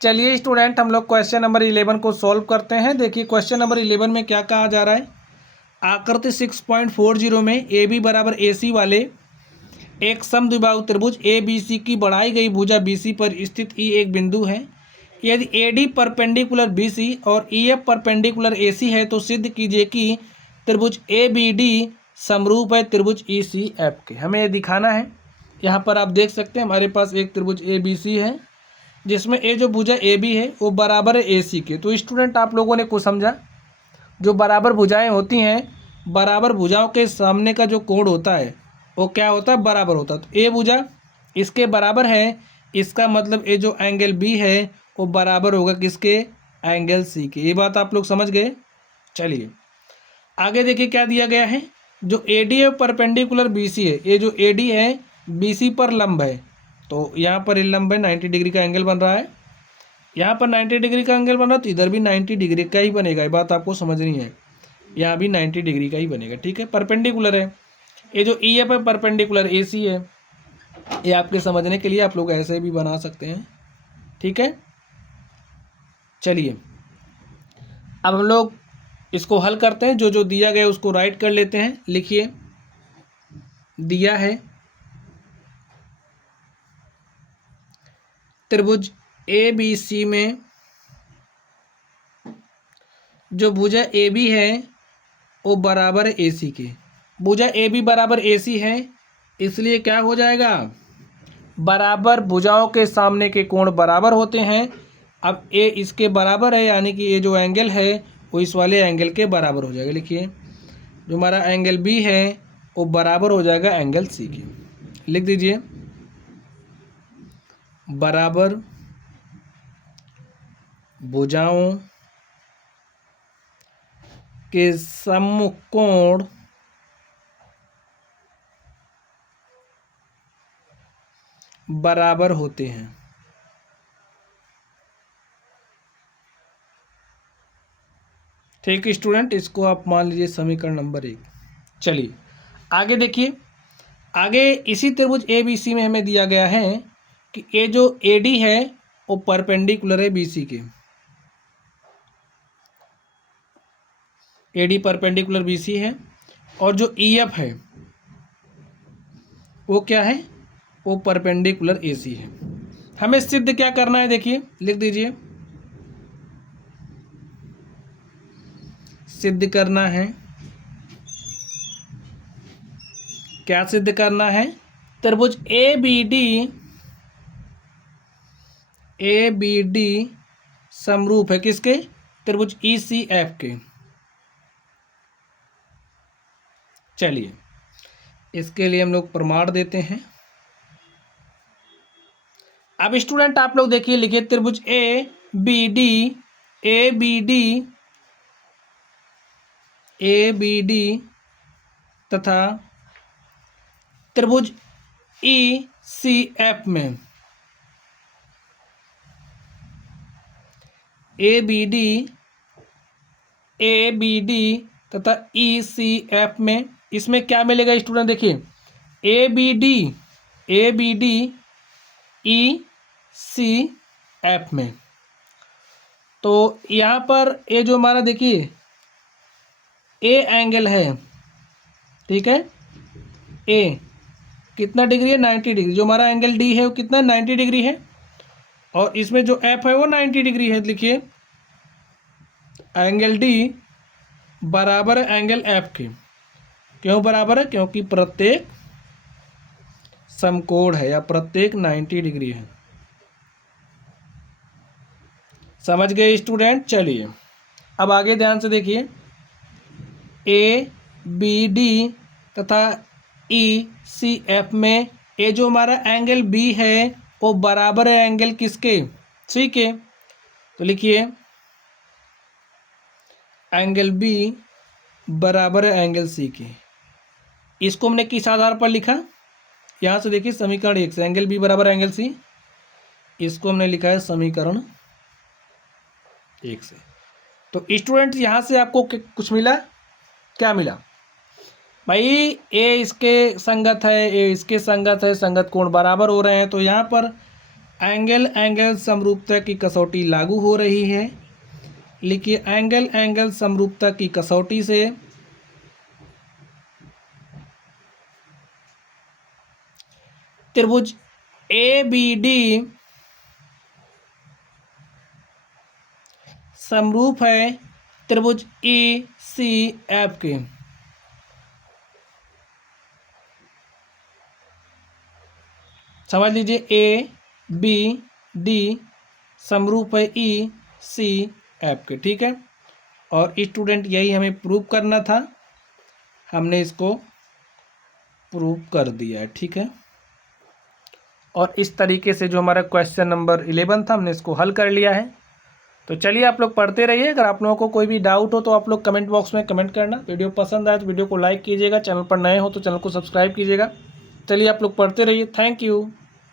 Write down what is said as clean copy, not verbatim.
चलिए स्टूडेंट, हम लोग क्वेश्चन नंबर 11 को सॉल्व करते हैं। देखिए क्वेश्चन नंबर 11 में क्या कहा जा रहा है। आकृति 6.40 में ए बी बराबर ए सी वाले एक समद्विबाहु त्रिभुज ए बी सी की बढ़ाई गई भुजा बी सी पर स्थित ई एक बिंदु है। यदि A D perpendicular B C और ई एफ परपेंडिकुलर ए सी है तो सिद्ध कीजिए कि त्रिभुज ए बी डी समरूप है त्रिभुज ई सी एफ के। हमें ये दिखाना है। यहाँ पर आप देख सकते हैं हमारे पास एक त्रिभुज ए बी सी है जिसमें ए जो भुजा ए बी है वो बराबर है ए सी के। तो स्टूडेंट आप लोगों ने कुछ समझा, जो बराबर भुजाएं होती हैं, बराबर भुजाओं के सामने का जो कोण होता है वो क्या होता है, बराबर होता है। तो ए भुजा इसके बराबर है, इसका मतलब ये जो एंगल बी है वो बराबर होगा किसके, एंगल सी के। ये बात आप लोग समझ गए। चलिए आगे देखिए क्या दिया गया है। जो ए डी है परपेंडिकुलर बी सी है, ये जो ए डी है बी सी पर लंब है, तो यहाँ पर लंब है 90 डिग्री का एंगल बन रहा है। यहाँ पर 90 डिग्री का एंगल बन रहा है तो इधर भी 90 डिग्री का ही बनेगा। ये बात आपको समझनी है, यहाँ भी 90 डिग्री का ही बनेगा। ठीक है, परपेंडिकुलर है। ये जो ई एफ है परपेंडिकुलर ए सी है। ये आपके समझने के लिए आप लोग ऐसे भी बना सकते हैं। ठीक है, चलिए अब हम लोग इसको हल करते हैं। जो जो दिया गया उसको राइट कर लेते हैं। लिखिए, दिया है त्रिभुज ए बी सी में जो भुजा ए बी है वो बराबर है ए सी के। भुजा ए बी बराबर ए सी है, इसलिए क्या हो जाएगा, बराबर भुजाओं के सामने के कोण बराबर होते हैं। अब ए इसके बराबर है, यानी कि ये जो एंगल है वो इस वाले एंगल के बराबर हो जाएगा। लिखिए, जो हमारा एंगल बी है वो बराबर हो जाएगा एंगल सी के। लिख दीजिए, बराबर भुजाओं के सम्मुख कोण बराबर होते हैं। ठीक स्टूडेंट, इसको आप मान लीजिए समीकरण नंबर 1। चलिए आगे देखिए। आगे इसी त्रिभुज ए बी सी में हमें दिया गया है कि ए जो ए डी है वो परपेंडिकुलर है बी सी के। A D perpendicular B C है और जो ई एफ है वो क्या है, वो परपेंडिकुलर ए सी है। हमें सिद्ध क्या करना है, देखिए लिख दीजिए, सिद्ध करना है। क्या सिद्ध करना है, त्रिभुज ए बी डी समरूप है किसके, त्रिभुज ई सी एफ के। चलिए इसके लिए हम लोग प्रमाण देते हैं। अब स्टूडेंट आप लोग देखिए, लिखिए त्रिभुज ए बी डी तथा त्रिभुज ई सी एफ में ए बी डी तथा ई सी एफ में इसमें क्या मिलेगा स्टूडेंट, देखिए A B D E C F में। तो यहाँ पर ये जो हमारा देखिए ए एंगल है, ठीक है, ए कितना डिग्री है, 90 डिग्री। जो हमारा एंगल डी है वो कितना 90 डिग्री है और इसमें जो एफ है वो 90 डिग्री है। लिखिए, एंगल डी बराबर है एंगल एफ के। क्यों बराबर है, क्योंकि प्रत्येक समकोण है या प्रत्येक 90 डिग्री है। समझ गए स्टूडेंट। चलिए अब आगे ध्यान से देखिए, ए बी डी तथा ई सी एफ में ये जो हमारा एंगल बी है वो बराबर है एंगल किसके, सी के। तो लिखिए, एंगल बी बराबर है एंगल सी के। इसको हमने किस आधार पर लिखा, यहाँ से देखिए समीकरण 1 से एंगल बी बराबर एंगल सी, इसको हमने लिखा है समीकरण 1 से। तो स्टूडेंट यहाँ से आपको कुछ मिला, क्या मिला भाई, ए इसके संगत है, ए इसके संगत है, संगत कोण बराबर हो रहे हैं। तो यहाँ पर एंगल एंगल समरूपता की कसौटी लागू हो रही है। लिखिए एंगल एंगल समरूपता की कसौटी से त्रिभुज ए बी डी समरूप है त्रिभुज ई सी एफ के। समझ लीजिए ए बी डी समरूप है ई सी एफ के। ठीक है, और स्टूडेंट यही हमें प्रूव करना था, हमने इसको प्रूव कर दिया है। ठीक है, और इस तरीके से जो हमारा क्वेश्चन नंबर 11 था हमने इसको हल कर लिया है। तो चलिए आप लोग पढ़ते रहिए। अगर आप लोगों को कोई भी डाउट हो तो आप लोग कमेंट बॉक्स में कमेंट करना। वीडियो पसंद आए तो वीडियो को लाइक कीजिएगा, चैनल पर नए हो तो चैनल को सब्सक्राइब कीजिएगा। चलिए आप लोग पढ़ते रहिए। Thank you.